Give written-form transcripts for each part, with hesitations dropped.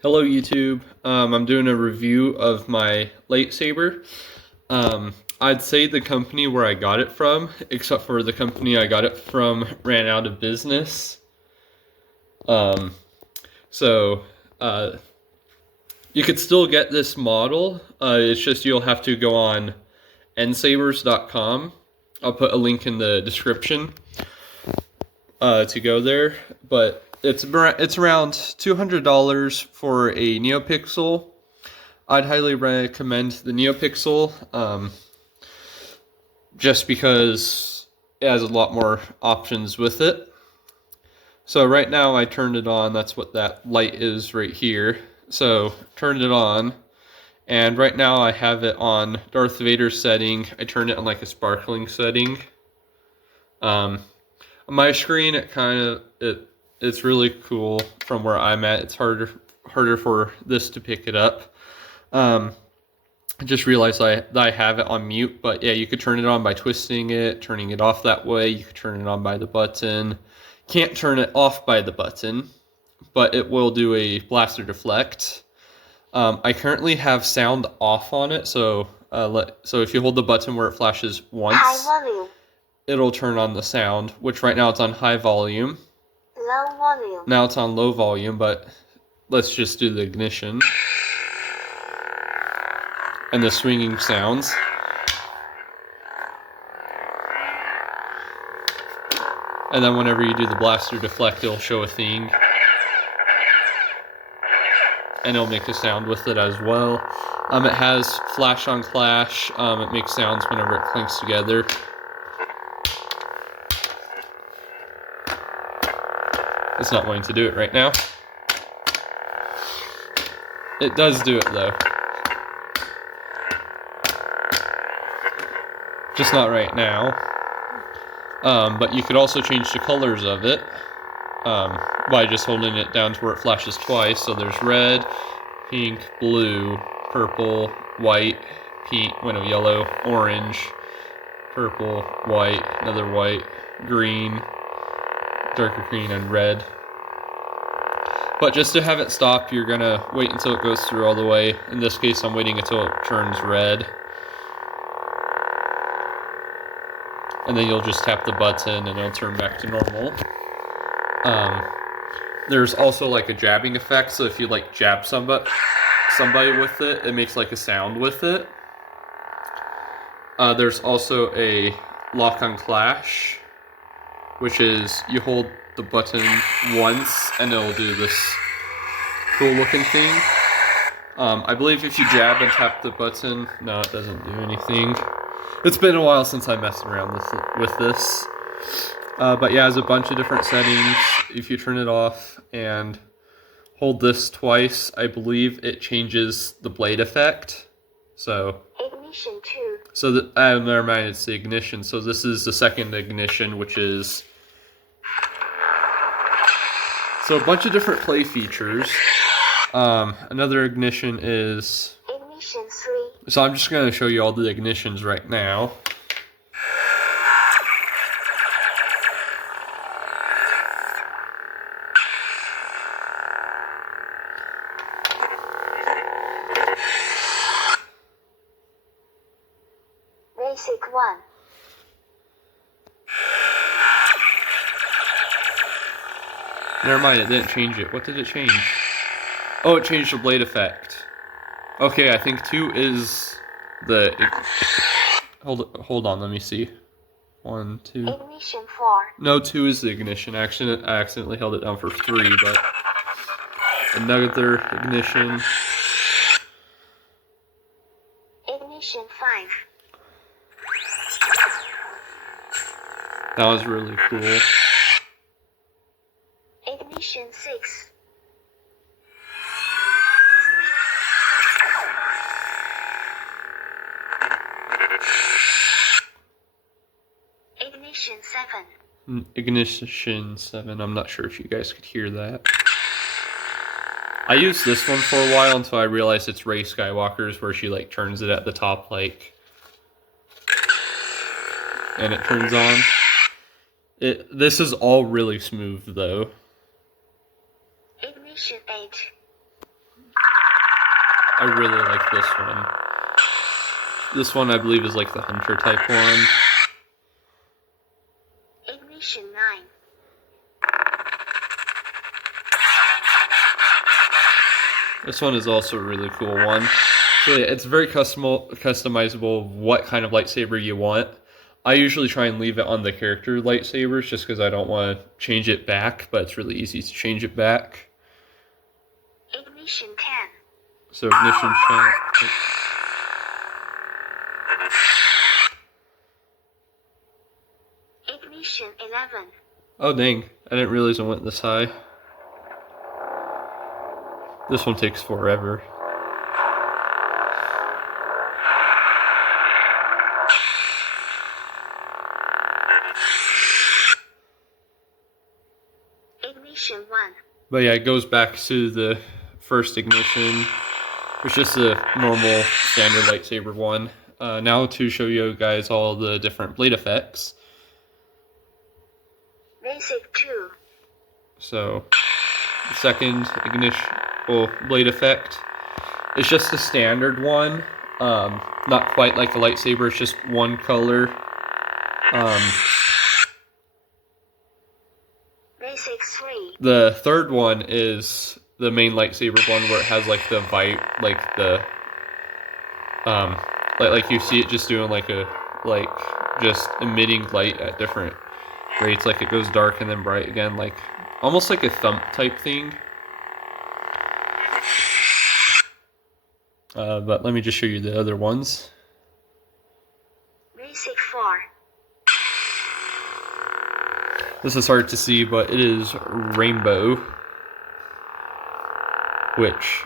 Hello YouTube. I'm doing a review of my lightsaber. I'd say the company where I got it from, except for the company I got it from, ran out of business. Um, so you could still get this model. It's just you'll have to go on nsabers.com. I'll put a link in the description to go there, but it's around $200 for a NeoPixel. I'd highly recommend the NeoPixel, just because it has a lot more options with it. So right now I turned it on. That's what that light is right here. So turned it on, and right now I have it on Darth Vader setting. I turned it on like a sparkling setting. On my screen, it's really cool from where I'm at. It's harder for this to pick it up. I just realized I have it on mute, but yeah, you could turn it on by twisting it, turning it off that way. You could turn it on by the button. Can't turn it off by the button, but it will do a blaster deflect. I currently have sound off on it, so if you hold the button where it flashes once, it'll turn on the sound, which right now it's on high volume. Low volume. Now it's on low volume, but let's just do the ignition and the swinging sounds. And then whenever you do the blaster deflect, it'll show a thing. And it'll make a sound with it as well. It has flash on clash. It makes sounds whenever it clinks together. It's not wanting to do it right now. It does do it though. Just not right now. But you could also change the colors of it by just holding it down to where it flashes twice. So there's red, pink, blue, purple, white, pink, yellow, orange, purple, white, another white, green, darker green, and red. But just to have it stop, you're gonna wait until it goes through all the way. In this case, I'm waiting until it turns red. And then you'll just tap the button and it'll turn back to normal. There's also like a jabbing effect, so if you like jab somebody with it, it makes like a sound with it. There's also a lock on clash, which is you hold the button once and it'll do this cool looking thing. I believe if you jab and tap the button, no, it doesn't do anything. It's been a while since I messed around with this. But yeah, it has a bunch of different settings. If you turn it off and hold this twice, I believe it changes the blade effect. So Ignition 2. So never mind, it's the ignition. So this is the second ignition, which is so a bunch of different play features. Another ignition is Ignition 3. So I'm just going to show you all the ignitions right now. Basic 1. Never mind, it didn't change it. What did it change? Oh, it changed the blade effect. Okay, I think 2 is the... Hold on, let me see. 1, 2... Ignition 4. No, 2 is the ignition. I accidentally held it down for 3, but... Another ignition. Ignition 5. That was really cool. Ignition 6. Ignition 7. Ignition 7. I'm not sure if you guys could hear that. I used this one for a while until I realized it's Rey Skywalker's, where she like turns it at the top, like, and it turns on. This is all really smooth though. Ignition 8. I really like this one. This one, I believe, is like the hunter type one. Ignition 9. This one is also a really cool one. So yeah, it's very customizable what kind of lightsaber you want. I usually try and leave it on the character lightsabers just because I don't want to change it back, but it's really easy to change it back. Ignition 10. So ignition check. Ignition 11. Oh dang, I didn't realize I went this high. This one takes forever. Ignition 1. But yeah, it goes back to the first ignition. It's just a normal standard lightsaber one. Now to show you guys all the different blade effects. Basic 2. So, the second ignition blade effect. It's just a standard one. Not quite like a lightsaber, it's just one color. Basic 3. The third one is the main lightsaber one where it has like the like the like you see it just doing like just emitting light at different rates, like it goes dark and then bright again, like almost like a thump type thing. But let me just show you the other ones. Basic 4. This is hard to see, but it is rainbow, which,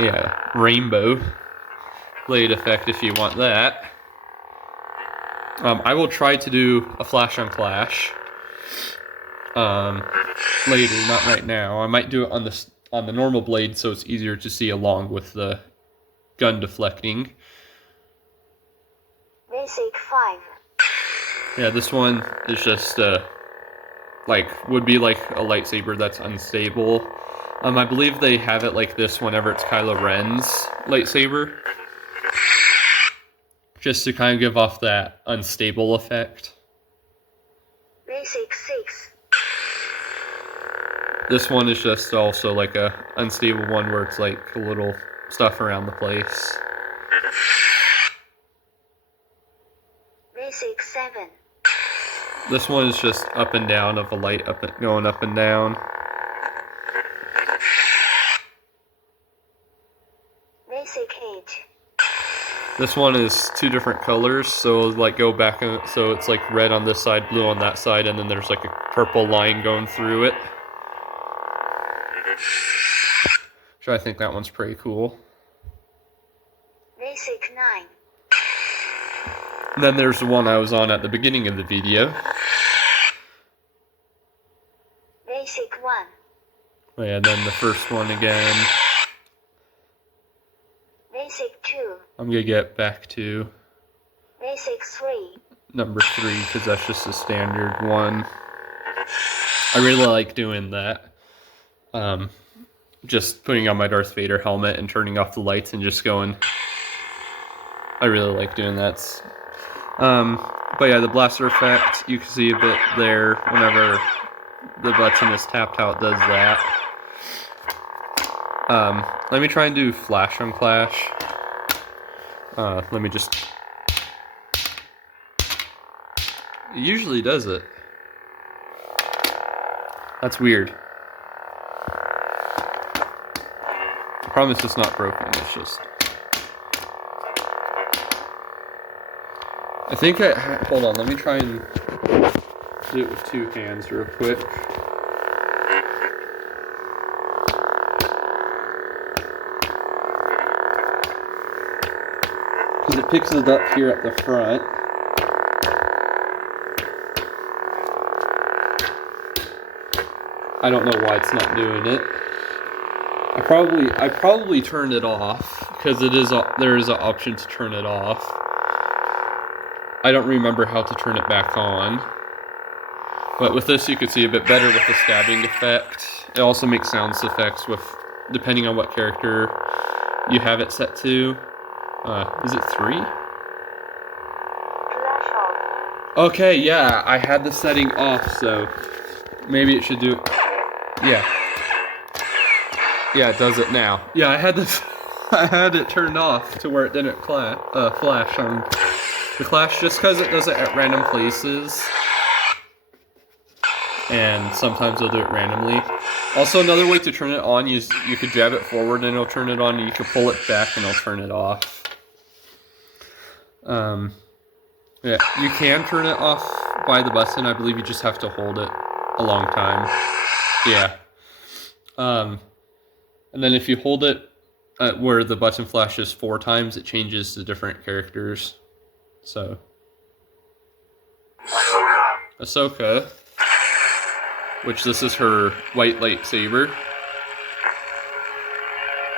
yeah, rainbow blade effect if you want that. I will try to do a flash on clash later, not right now. I might do it on the normal blade so it's easier to see along with the gun deflecting. Basic 5. Yeah, this one is just would be like a lightsaber that's unstable. I believe they have it like this whenever it's Kylo Ren's lightsaber, just to kind of give off that unstable effect. Basic 6. This one is just also like a unstable one where it's like a little stuff around the place. Basic 7. This one is just up and down of a light going up and down. Basic 8. This one is two different colors, so like go back, so it's like red on this side, blue on that side, and then there's like a purple line going through it. So I think that one's pretty cool. Basic 9. And then there's the one I was on at the beginning of the video. Basic 1. Oh yeah, and then the first one again. Basic 2. I'm gonna get back to Basic 3. number 3 because that's just a standard one. I really like doing that. Just putting on my Darth Vader helmet and turning off the lights and just going. I really like doing that. But yeah, the blaster effect, you can see a bit there whenever the button is tapped, how it does that. Let me try and do flash on clash. Let me just... It usually does it. That's weird. I promise it's not broken, it's just... I think hold on, let me try and do it with two hands real quick. Because it picks it up here at the front. I don't know why it's not doing it. I probably turned it off because there is an option to turn it off. I don't remember how to turn it back on. But with this you can see a bit better with the stabbing effect. It also makes sound effects with depending on what character you have it set to. Is it 3? Threshold. Okay, yeah, I had the setting off, so maybe it should do it. Yeah. Yeah, it does it now. Yeah, I had this. I had it turned off to where it didn't flash on the Clash, just because it does it at random places. And sometimes it'll do it randomly. Also, another way to turn it on is you could jab it forward and it'll turn it on, and you can pull it back and it'll turn it off. Yeah, you can turn it off by the button. I believe you just have to hold it a long time. Yeah. And then if you hold it where the button flashes 4 times, it changes to different characters. So, Ahsoka, which this is her white lightsaber.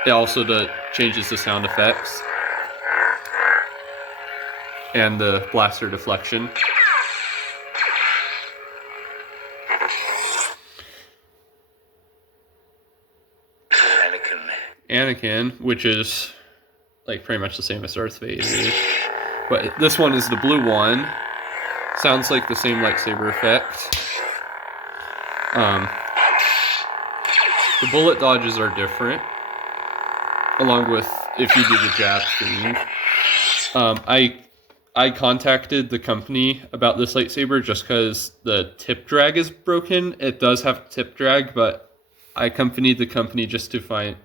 It also changes the sound effects and the blaster deflection. Anakin, which is like pretty much the same as Darth Vader, but this one is the blue one. Sounds like the same lightsaber effect. The bullet dodges are different, along with if you do the jab thing. I contacted the company about this lightsaber just because the tip drag is broken. It does have tip drag, but I contacted the company just to find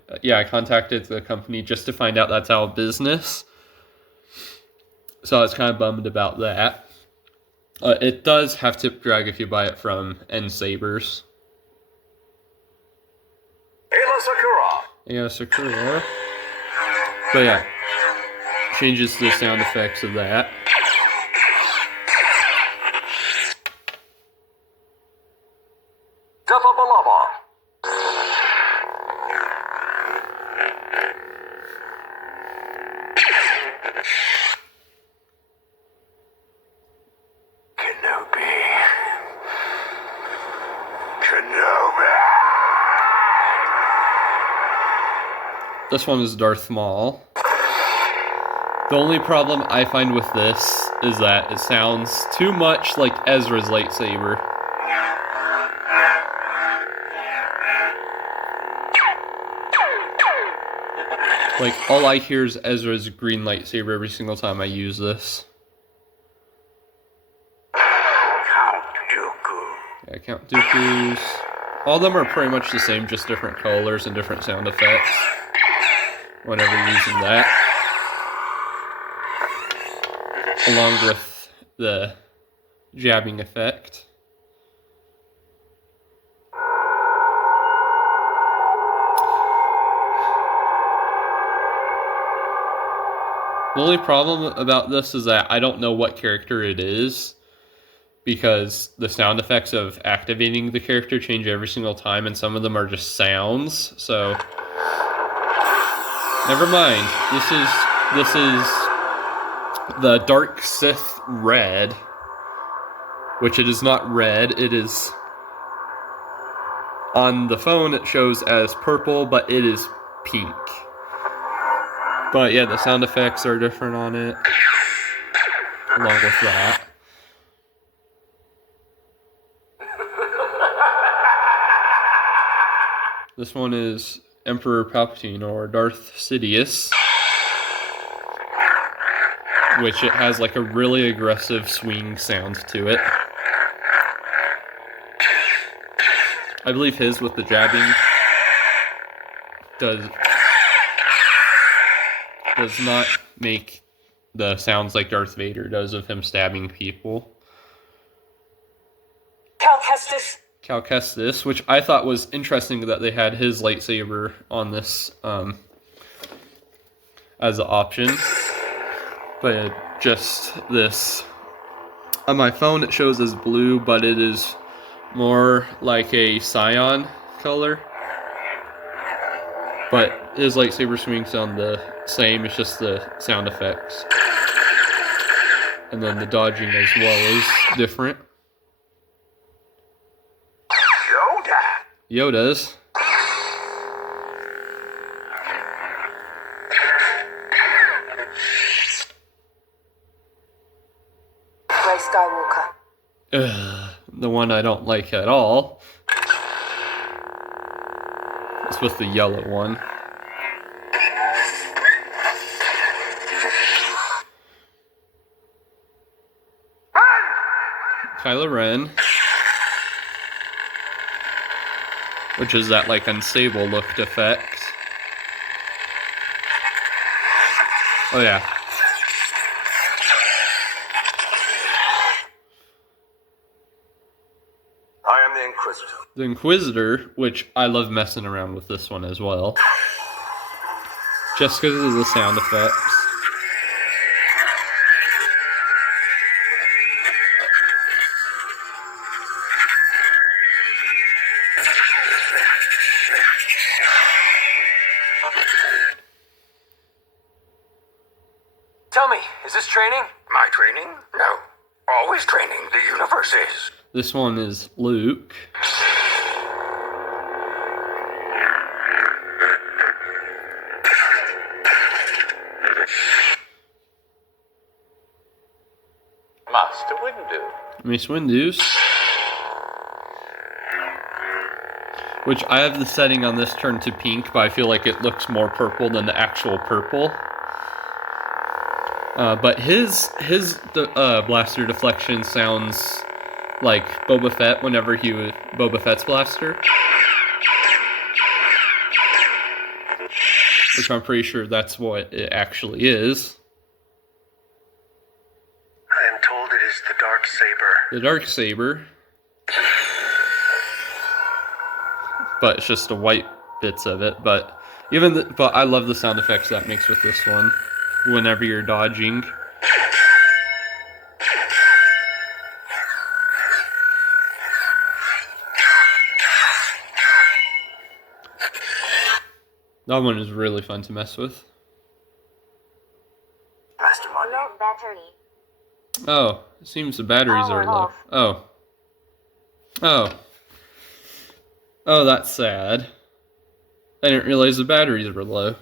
out that's out of business. So I was kind of bummed about that. It does have tip drag if you buy it from N Sabers. Ayla Sakura. But yeah, changes the sound effects of that. This one is Darth Maul. The only problem I find with this is that it sounds too much like Ezra's lightsaber. Like, all I hear is Ezra's green lightsaber every single time I use this. Yeah, Count Dooku's. All of them are pretty much the same, just different colors and different sound effects whenever using that. Along with the jabbing effect. The only problem about this is that I don't know what character it is, because the sound effects of activating the character change every single time, and some of them are just sounds. So never mind. This is the Dark Sith Red, which it is not red. It is, on the phone it shows as purple, but it is pink. But yeah, the sound effects are different on it, along with that. This one is Emperor Palpatine, or Darth Sidious, which it has like a really aggressive swing sound to it. I believe his, with the jabbing, does not make the sounds like Darth Vader does of him stabbing people. Cal Kestis, which I thought was interesting that they had his lightsaber on this as an option. But just this. On my phone it shows as blue, but it is more like a cyan color. But his lightsaber swings sound the same, it's just the sound effects. And then the dodging as well is different. Yoda's. Skywalker. The one I don't like at all. It's with the yellow one. Kylo Ren. Which is that like unstable looked effect. Oh yeah. I am the Inquisitor. The Inquisitor, which I love messing around with this one as well. Just because of the sound effects. Tell me, is this training? My training? No. Always training. The universe is. This one is Luke. Master Windu. Mace Windu's. Which I have the setting on this turned to pink, but I feel like it looks more purple than the actual purple. But his blaster deflection sounds like Boba Fett whenever he was Boba Fett's blaster. Which I'm pretty sure that's what it actually is. I am told it is the dark saber. The dark saber. But it's just the white bits of it. But but I love the sound effects that makes with this one. Whenever you're dodging. That one is really fun to mess with. Master Money. Low battery. Oh, it seems the batteries Power are low. off. Oh. Oh. Oh, that's sad. I didn't realize the batteries were low.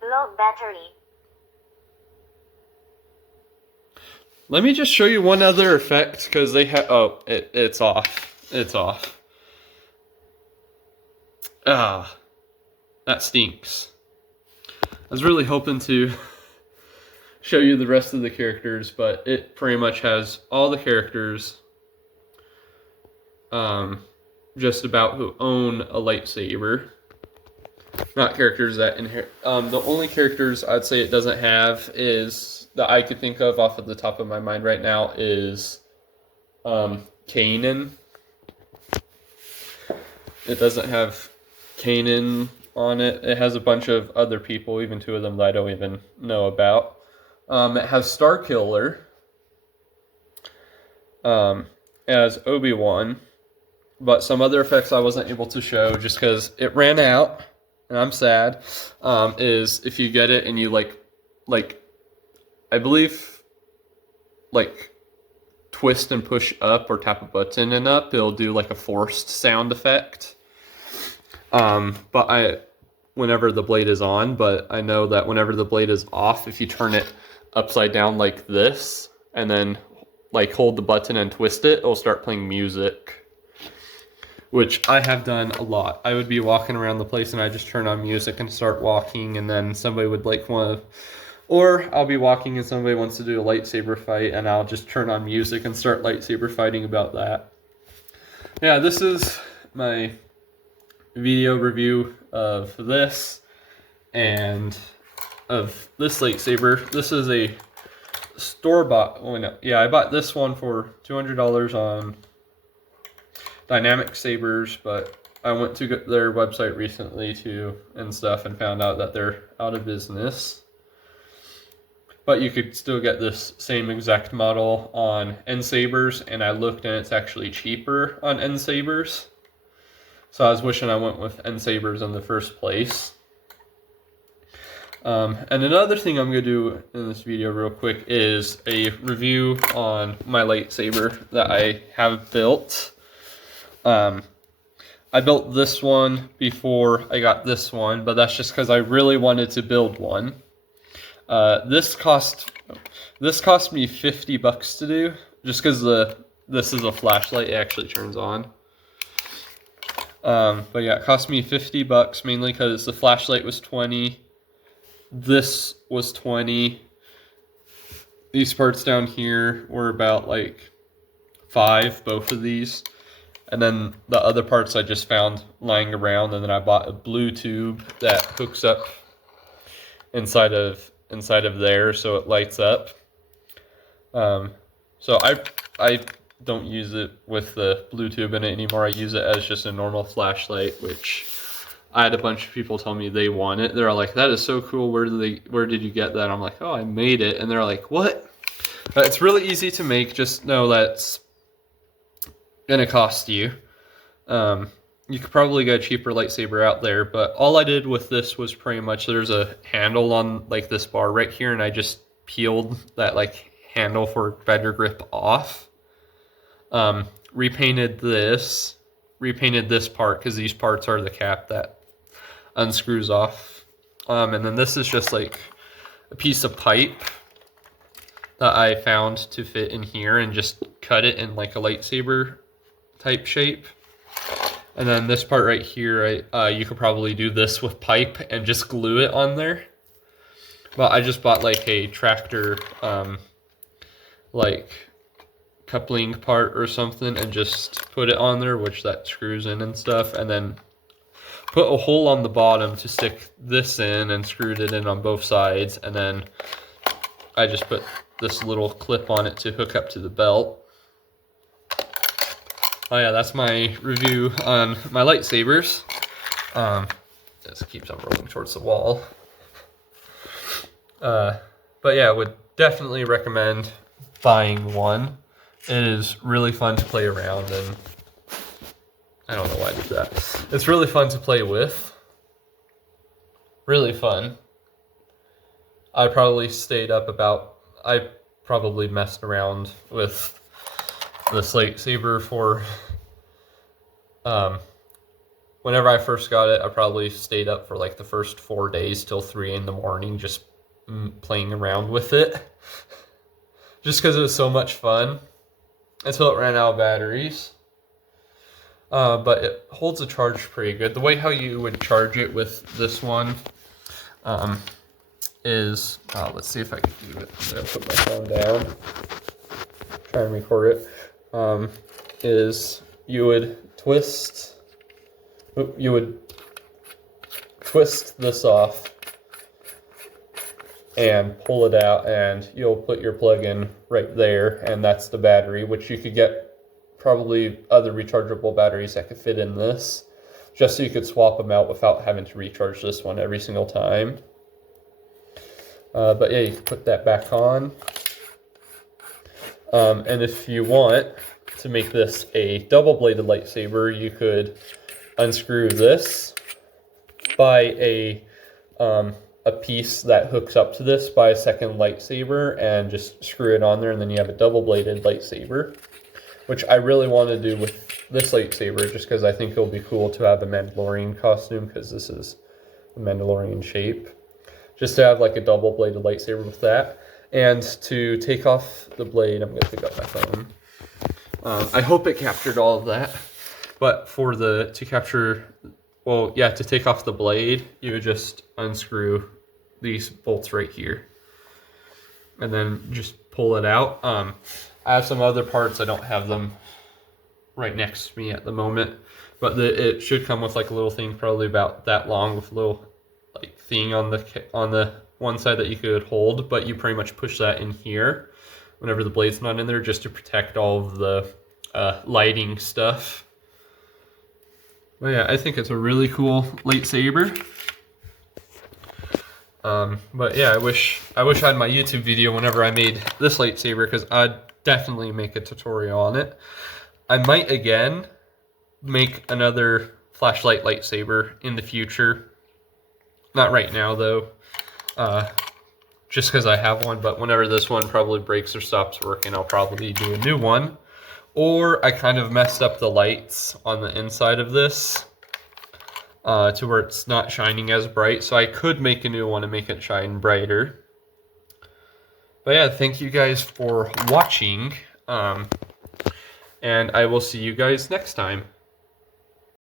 Low battery. Let me just show you one other effect, because they have... Oh, it's off. It's off. Ah. That stinks. I was really hoping to show you the rest of the characters, but it pretty much has all the characters just about who own a lightsaber. Not characters that inherit. The only characters I'd say it doesn't have is, that I could think of off of the top of my mind right now, is Kanan. It doesn't have Kanan on it. It has a bunch of other people, even two of them that I don't even know about. It has Starkiller as Obi-Wan, but some other effects I wasn't able to show just because it ran out, and I'm sad, is if you get it and you like, I believe, like, twist and push up or tap a button and up, it'll do like a forced sound effect. But whenever the blade is on, but I know that whenever the blade is off, if you turn it upside down like this, and then like hold the button and twist it, it'll start playing music. Which I have done a lot. I would be walking around the place and I just turn on music and start walking, and then somebody would like want to, or I'll be walking and somebody wants to do a lightsaber fight and I'll just turn on music and start lightsaber fighting about that. Yeah, this is my video review of this and of this lightsaber. This is a store-bought. Oh no, yeah, I bought this one for $200 on Dynamic Sabers, but I went to their website recently too and stuff and found out that they're out of business. But you could still get this same exact model on N-Sabers, and I looked and it's actually cheaper on N-Sabers. So I was wishing I went with N-Sabers in the first place. And another thing I'm going to do in this video real quick is a review on my lightsaber that I have built. I built this one before I got this one, but that's just because I really wanted to build one. This cost me $50 to do, just because this is a flashlight. It actually turns on. But yeah, it cost me $50 mainly because the flashlight was 20. This was 20. These parts down here were about like 5, both of these. And then the other parts I just found lying around, and then I bought a blue tube that hooks up inside of there, so it lights up. So I don't use it with the blue tube in it anymore. I use it as just a normal flashlight, which I had a bunch of people tell me they want it. They're like, "That is so cool. Where did you get that?" I'm like, "Oh, I made it." And they're like, "What?" It's really easy to make. Just know that's gonna cost you. You could probably get a cheaper lightsaber out there, but all I did with this was pretty much there's a handle on like this bar right here, and I just peeled that like handle for better grip off. Repainted this part because these parts are the cap that unscrews off. And then this is just like a piece of pipe that I found to fit in here and just cut it in like a lightsaber type shape. And then this part right here, you could probably do this with pipe and just glue it on there. But I just bought like a tractor, like coupling part or something, and just put it on there, which that screws in and stuff. And then put a hole on the bottom to stick this in and screwed it in on both sides. And then I just put this little clip on it to hook up to the belt. Oh yeah, that's my review on my lightsabers. This keeps on rolling towards the wall. But yeah, I would definitely recommend buying one. It is really fun to play around, and I don't know why I did that. It's really fun to play with. Really fun. I probably messed around with this lightsaber for whenever I first got it. I probably stayed up for like the first 4 days till 3 in the morning just playing around with it, just because it was so much fun until it ran out of batteries. But it holds a charge pretty good. The way how you would charge it with this one is let's see if I can do it. I'm gonna put my phone down, try and record it. Is you would twist this off and pull it out, and you'll put your plug in right there, and that's the battery, which you could get probably other rechargeable batteries that could fit in this, just so you could swap them out without having to recharge this one every single time. But yeah, you can put that back on. And if you want to make this a double-bladed lightsaber, you could unscrew this, buy a piece that hooks up to this, buy a second lightsaber, and just screw it on there, and then you have a double-bladed lightsaber, which I really want to do with this lightsaber, just because I think it'll be cool to have a Mandalorian costume, because this is a Mandalorian shape. Just to have like a double-bladed lightsaber with that. And to take off the blade, I'm going to pick up my phone. I hope it captured all of that. But to take off the blade, you would just unscrew these bolts right here. And then just pull it out. I have some other parts, I don't have them right next to me at the moment. But it should come with like a little thing probably about that long with a little like thing on the one side that you could hold, but you pretty much push that in here whenever the blade's not in there, just to protect all of the lighting stuff. But yeah, I think it's a really cool lightsaber. But yeah, I wish I had my YouTube video whenever I made this lightsaber, because I'd definitely make a tutorial on it. I might again make another flashlight lightsaber in the future. Not right now though, just because I have one, but whenever this one probably breaks or stops working, I'll probably do a new one. Or I kind of messed up the lights on the inside of this to where it's not shining as bright, so I could make a new one and make it shine brighter. But yeah, thank you guys for watching. And I will see you guys next time.